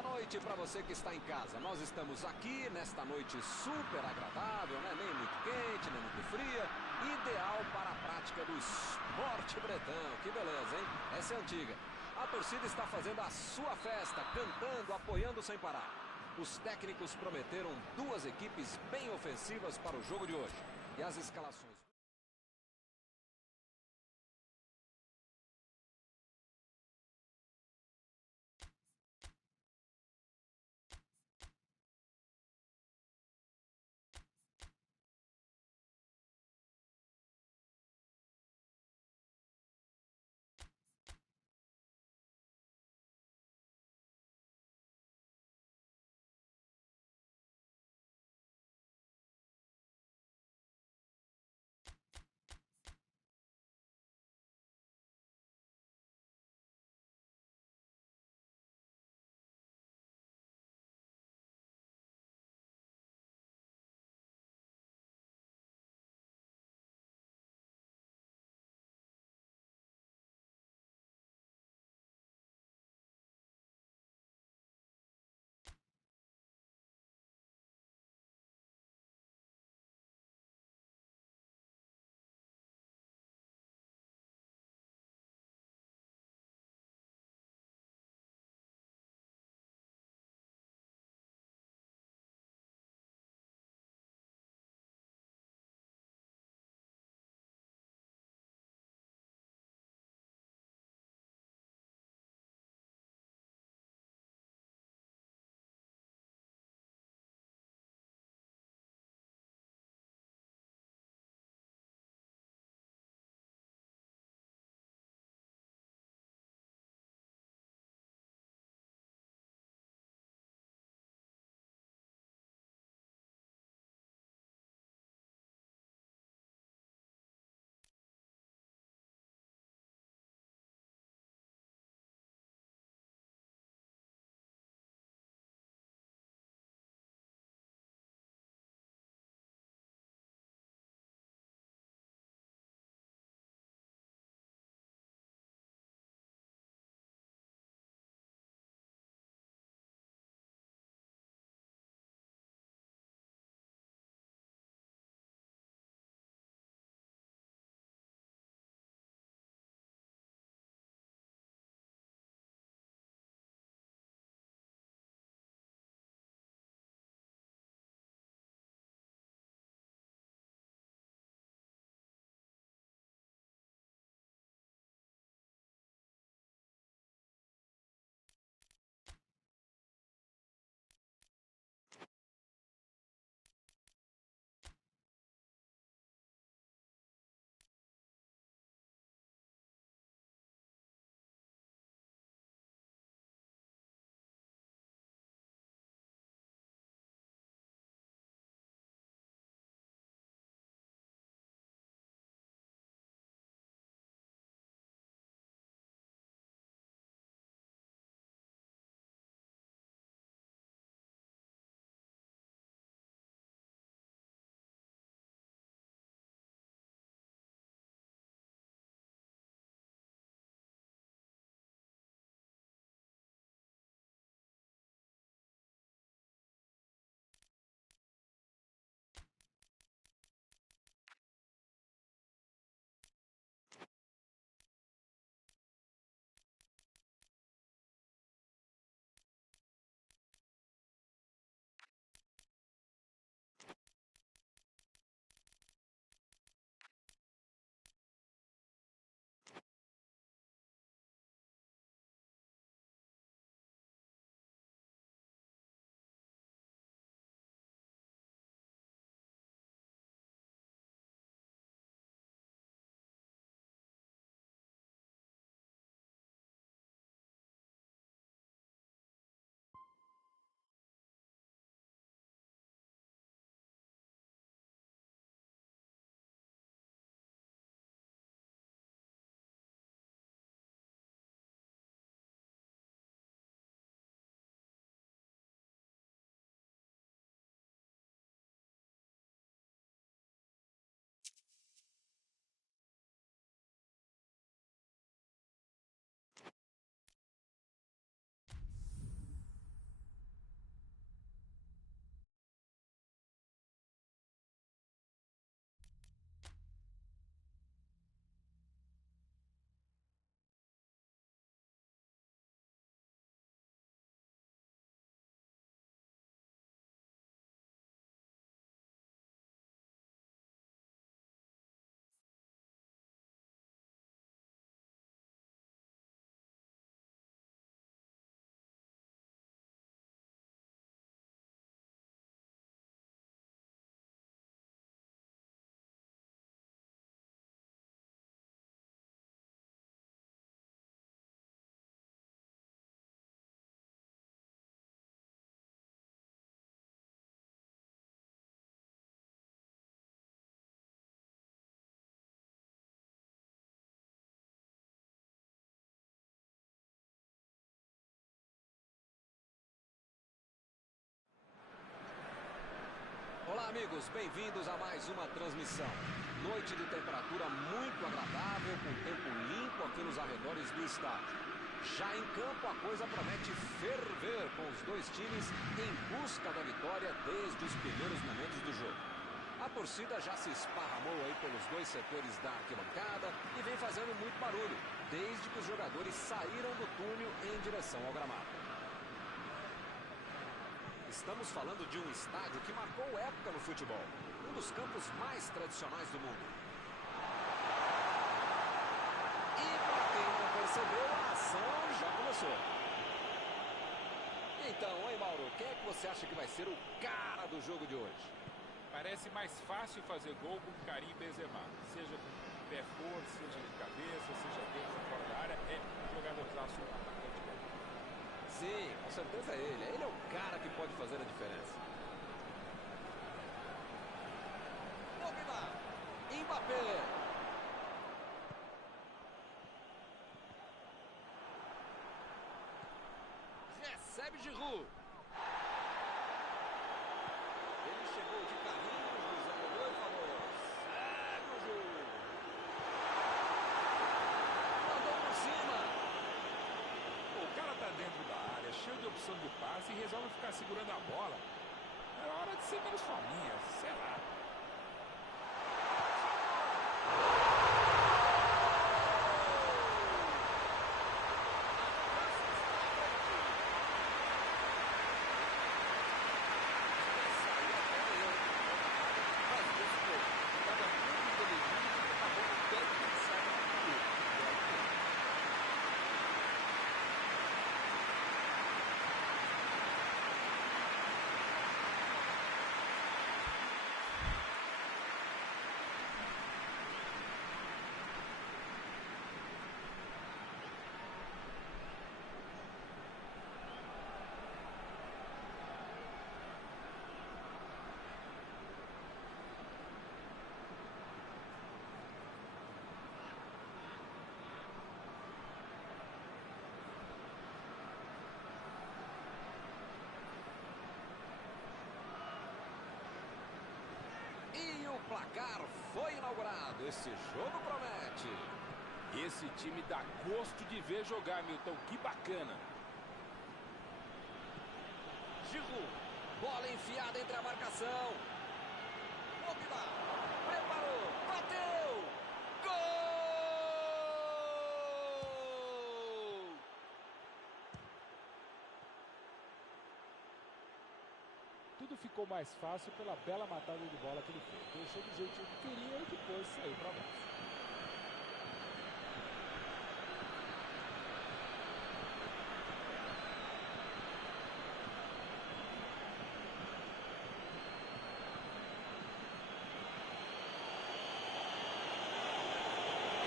Boa noite para você que está em casa. Nós estamos aqui nesta noite super agradável, né? Nem muito quente, nem muito fria. Ideal para a prática do esporte bretão. Que beleza, hein? Essa é antiga. A torcida está fazendo a sua festa, cantando, apoiando sem parar. Os técnicos prometeram duas equipes bem ofensivas para o jogo de hoje. E as escalações... Olá, amigos, bem-vindos a mais uma transmissão. Noite de temperatura muito agradável, com tempo limpo aqui nos arredores do estádio. Já em campo a coisa promete ferver, com os dois times em busca da vitória desde os primeiros momentos do jogo. A torcida já se esparramou aí pelos dois setores da arquibancada e vem fazendo muito barulho, desde que os jogadores saíram do túnel em direção ao gramado. Estamos falando de um estádio que marcou época no futebol, um dos campos mais tradicionais do mundo. E para quem não percebeu, a ação já começou. Então, hein, Mauro, quem é que você acha que vai ser o cara do jogo de hoje? Parece mais fácil fazer gol com Karim Benzema, seja com pé forte, seja de cabeça, seja dentro ou fora da área, é um jogadorzaço, um atacante bom. Sim, com certeza é ele. Ele é o cara que pode fazer a diferença. Pogba, Mbappé. Recebe Giroud. Ele chegou de carrinho, José Leandro e falou: segue o jogo. Mandou por cima. O cara tá dentro da área, cheio de opção de passe e resolve ficar segurando a bola. É hora de ser menos fominha, sei lá. O placar foi inaugurado. Esse jogo promete. Esse time dá gosto de ver jogar, Milton. Que bacana. Giroud. Bola enfiada entre a marcação. Pogba. Preparou. Bateu. Gol! Tudo ficou mais fácil pela bela matada de bola que ele fez. Deixou do jeitinho que queria e depois saiu para baixo.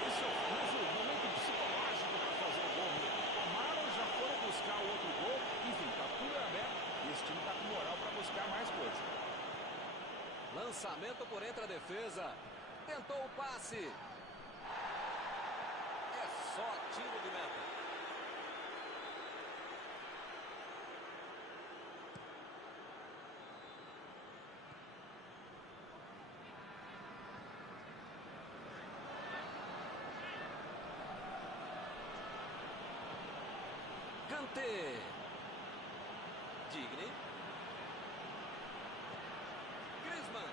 Esse é o famoso momento psicológico para fazer o gol. Tomaram, já foram buscar o outro gol. Enfim, tá tudo aberto. E esse time tá com moral para buscar mais coisa. Lançamento por entre a defesa. Tentou o passe. É só tiro de meta. Kanté. Digne. Griezmann.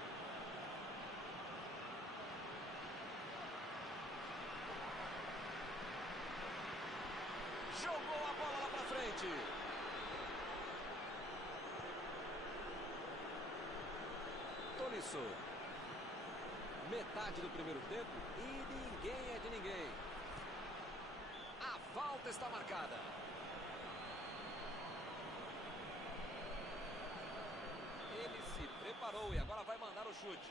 Jogou a bola lá pra frente. Tolisso. Metade do primeiro tempo e ninguém é de ninguém. A falta está marcada. Ele se preparou e agora vai mandar o chute.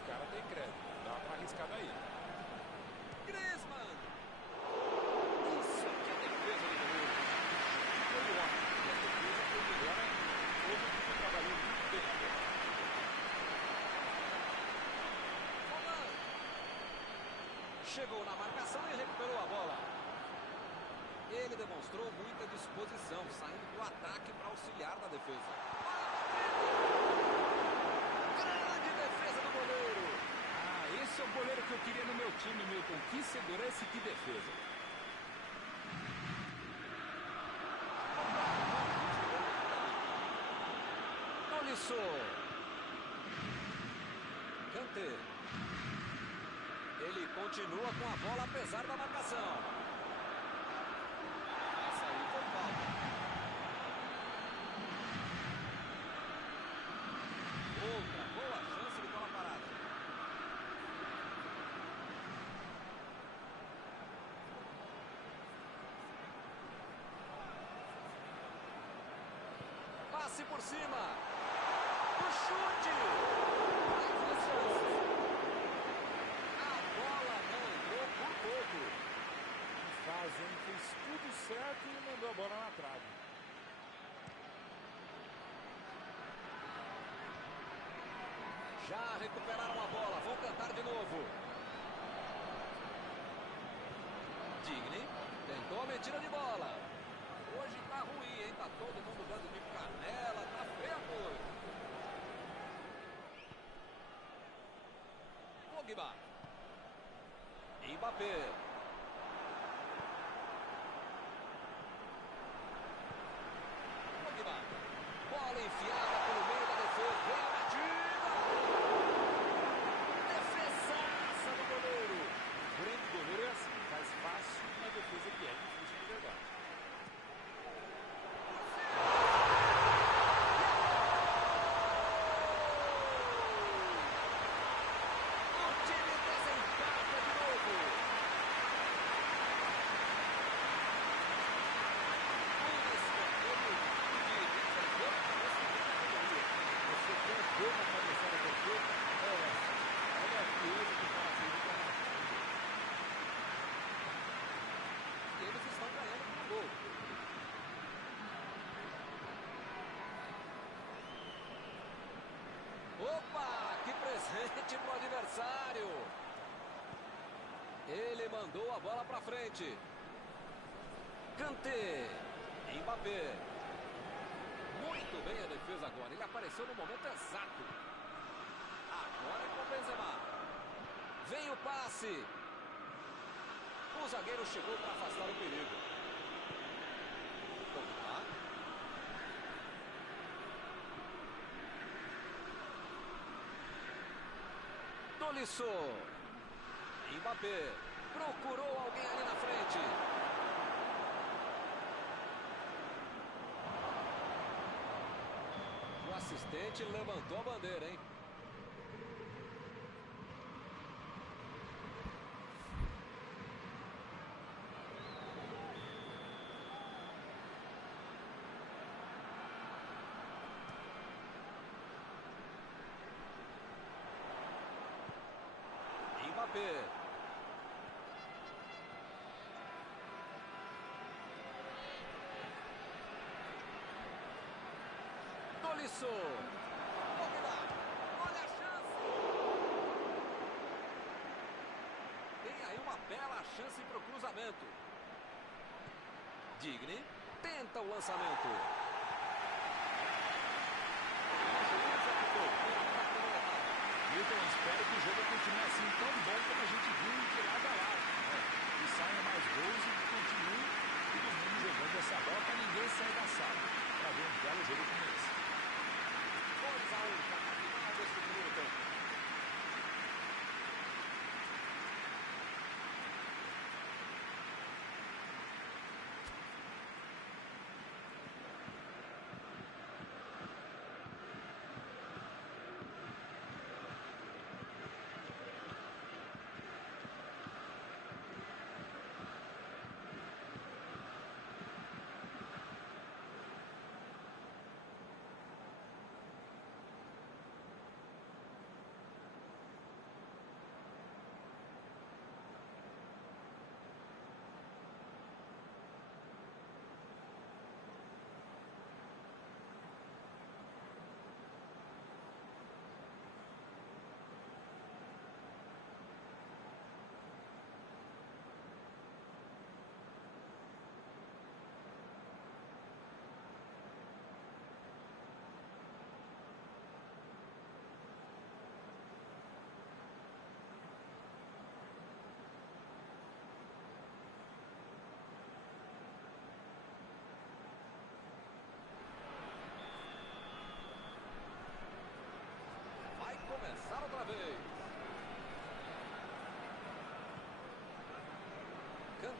Esse cara tem crédito. Dá para arriscar daí. Griezmann. Isso aqui é defesa do goleiro. Foi ótimo. A defesa foi melhor ainda. Todo mundo trabalhou muito bem agora. Chegou na marcação e recuperou a bola. Ele demonstrou muita disposição, saindo do ataque para auxiliar na defesa. Grande defesa do goleiro. Ah, esse é o goleiro que eu queria no meu time, Milton. Que segurança e que defesa. Tolisso. Kanté. Ele continua com a bola apesar da marcação. Essa aí foi falta. Outra boa chance de bola parada. Passe por cima. O chute. Fez tudo certo e mandou a bola na trave. Já recuperaram a bola, vão tentar de novo. Digni tentou a metida de bola. Hoje tá ruim, hein? Tá todo mundo dando de canela, tá feia a coisa. Pogba. Mbappé. Bola enfiada pelo meio da defesa. Vem a batida. Defesaça do goleiro. O grande goleiro é assim, faz fácil na defesa que é difícil de verdade. O time desempata de novo. Uma cabeçada perfeita é essa. Olha a frieza que está fazendo com a marcação. E eles estão ganhando com o gol. Opa, que presente pro adversário. Ele mandou a bola para frente. Kanté. Mbappé. Muito bem a defesa agora. Ele apareceu no momento exato. Agora é com o Benzema. Vem o passe. O zagueiro chegou para afastar o perigo. Pogba. Tolisso. Mbappé. Procurou alguém ali na frente. O assistente levantou a bandeira, hein? Mbappé. Tolisso. Pogba. Olha a chance. Tem aí uma bela chance para o cruzamento. Digni tenta o lançamento. Milton, espero que o jogo continue assim tão bom como a gente viu de lado a lado. Que saiam mais gols e que continue todo mundo jogando essa bola para ninguém sair da sala. Para ver um belo jogo como esse. 2-1 para a final desse minuto.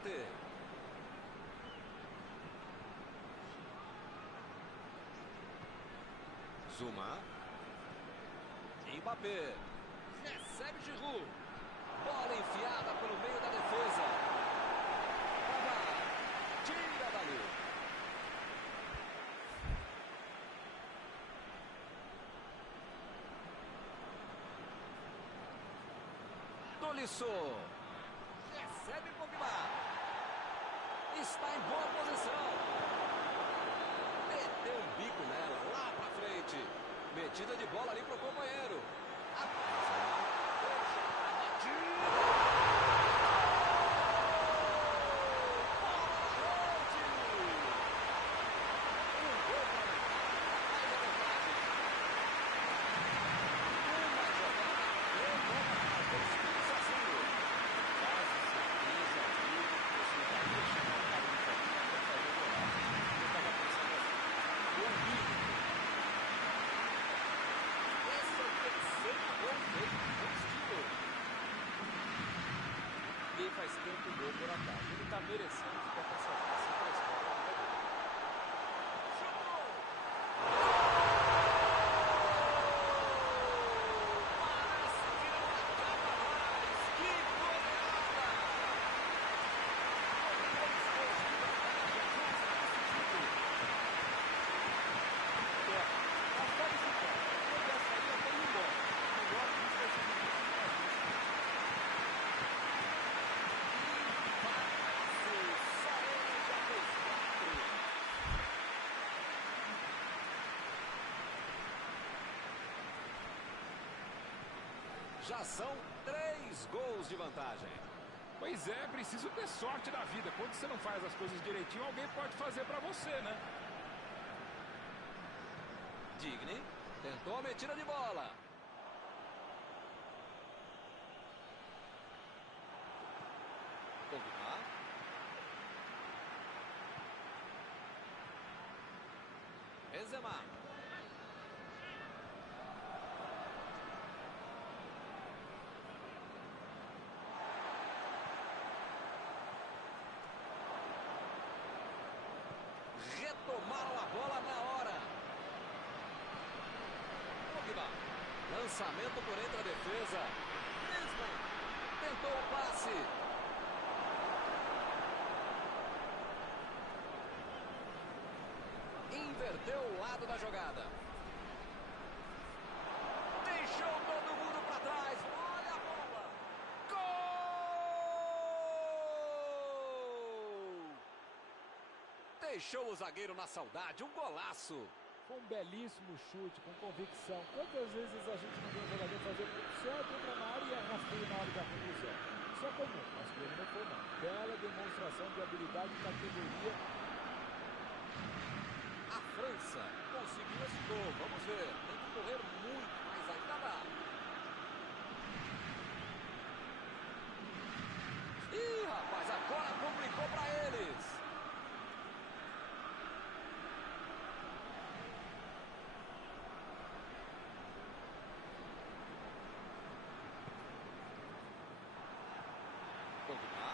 Kanté. Zuma. Mbappé. Recebe Giroud. Bola enfiada pelo meio da defesa. Pavard. Tira dali. Tolisso. Recebe Pogba. Está em boa posição. Meteu um bico nela, lá pra frente. Metida de bola ali pro companheiro. Faz tanto gol por ataque. Ele está merecendo ficar com essa classe para a história da vida dele. Chutou! Parece que não acaba mais. Que goleada! Dois gols de vantagem juntos nesse título. Mas pode ficar. Quando essa aí eu tenho embora. Melhor que isso vai ser difícil de fazer. Já são 3 gols de vantagem. Pois é, preciso ter sorte na vida. Quando você não faz as coisas direitinho, alguém pode fazer pra você, né? Digne tentou a metida de bola. Pogba. Benzema. Retomaram a bola na hora. Pogba. Lançamento por entre a defesa. Griezmann. Tentou o passe. Inverteu o lado da jogada. Deixou todo mundo para trás. Olha a bola. Gol! Deixou o zagueiro na saudade. Um golaço. Foi um belíssimo chute, com convicção. Quantas vezes a gente não vê um jogador fazer tudo certo, entra na área e arrastou na hora da conclusão? Isso é comum, mas que ele não foi não. Bela demonstração de habilidade e categoria. A França conseguiu esse gol. Vamos ver. Tem que correr muito, mas ainda dá. Ih, rapaz, agora complicou para eles. Pogba.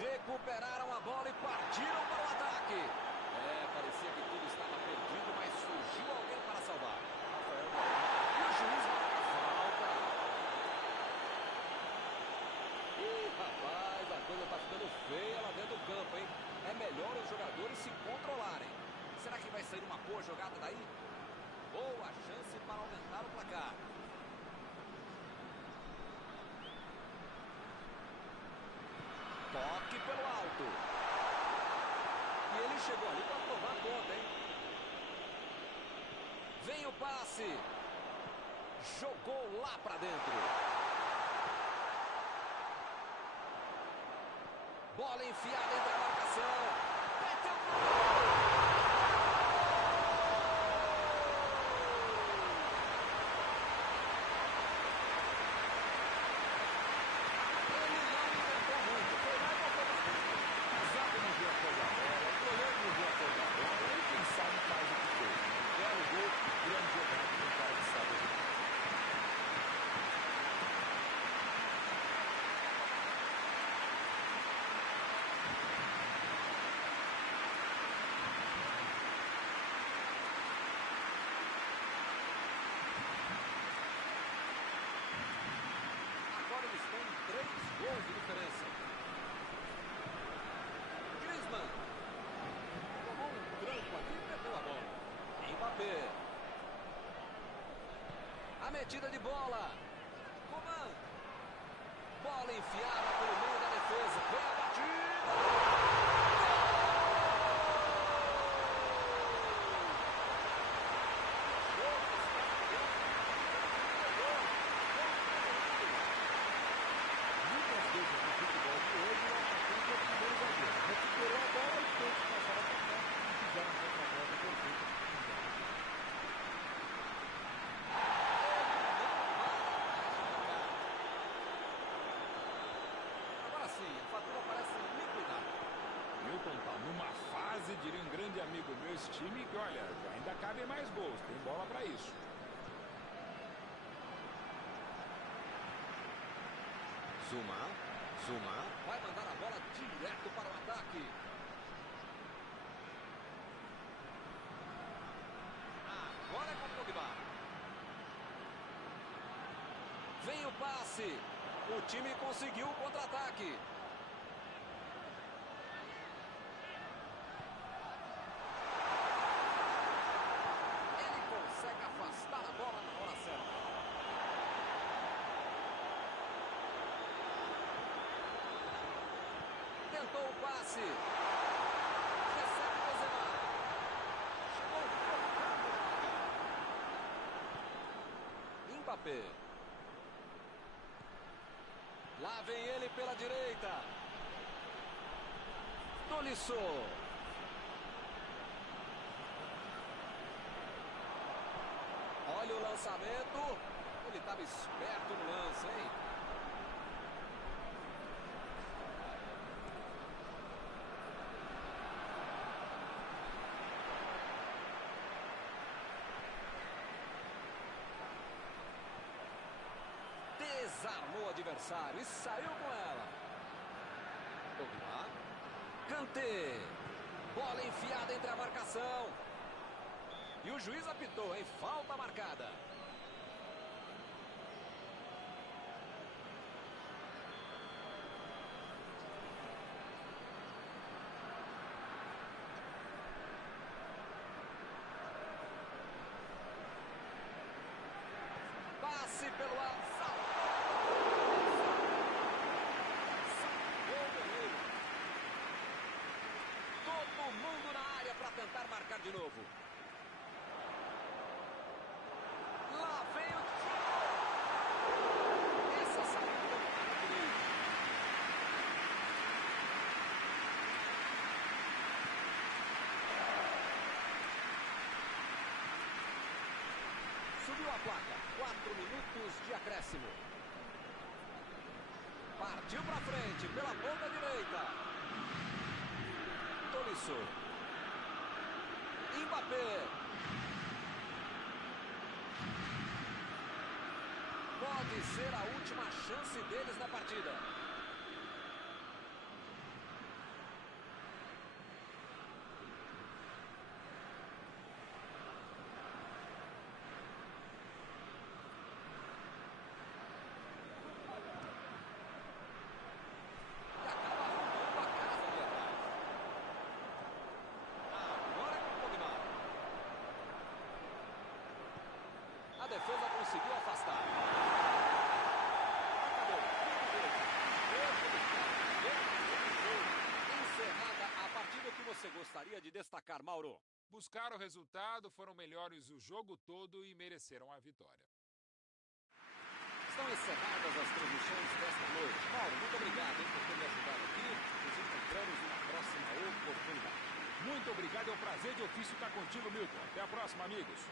Recuperaram a bola e partiram para o ataque. Parecia que tudo estava perdido, mas surgiu alguém para salvar. E o juiz marca a falta. Ih, rapaz, a coisa está ficando feia lá dentro do campo, hein? É melhor os jogadores se controlarem. Será que vai sair uma boa jogada daí? Boa chance para aumentar o placar. Toque pelo alto. E ele chegou ali para provar a conta, hein? Vem o passe. Jogou lá para dentro. Bola enfiada entre a marcação. Bateu pro gol. gols de diferença. Griezmann. Tomou um tranco aqui e perdeu a bola. Mbappé. A metida de bola. Coman. Bola enfiada pelo meio da defesa. Vem a batida. Diria um grande amigo meu, esse time que, olha, ainda cabem mais gols, tem bola para isso. Zuma vai mandar a bola direto para o ataque. Agora é com o Pogba. Vem o passe. O time conseguiu o contra-ataque. Tentou o passe. Recebe o Benzema. Chegou tocando. Mbappé. Lá vem ele pela direita. Tolisso. Olha o lançamento. Ele estava esperto no lance, hein? Desarmou o adversário e saiu com ela. Pogba. Kanté. Bola enfiada entre a marcação. E o juiz apitou, hein? Falta marcada. Passe pelo ar. Todo mundo na área para tentar marcar de novo. Lá vem o tiro. Essa saída não estava direito. Subiu a placa. 4 minutos de acréscimo. Partiu para frente pela ponta direita. Tolisso. Mbappé. Pode ser a última chance deles na partida. A defesa conseguiu afastar. Acabou. Encerrada a partida, o que você gostaria de destacar, Mauro? Buscaram o resultado, foram melhores o jogo todo e mereceram a vitória. Estão encerradas as transmissões desta noite. Mauro, muito obrigado por ter me ajudado aqui. Nos encontramos numa próxima oportunidade. Muito obrigado, é um prazer de ofício estar contigo, Milton. Até a próxima, amigos.